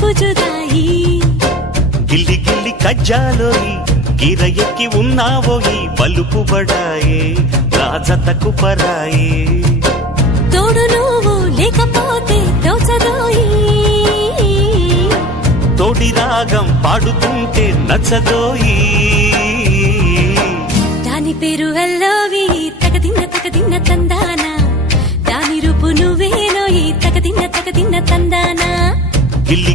తప్పు జుదాయి గిల్లి గిల్లి కజ్జాలోయి గిర ఎక్కి ఉన్నావోయి బలుపు బడాయే రాజతకు పరాయే తోడు నువ్వు లేకపోతే తోచదోయి తోడి రాగం పాడుతుంటే నచ్చదోయి దాని పేరు అల్లోవి తగదిన్న తందానా దాని రూపు నువ్వేనోయి తగదిన్న తందానా గిల్లి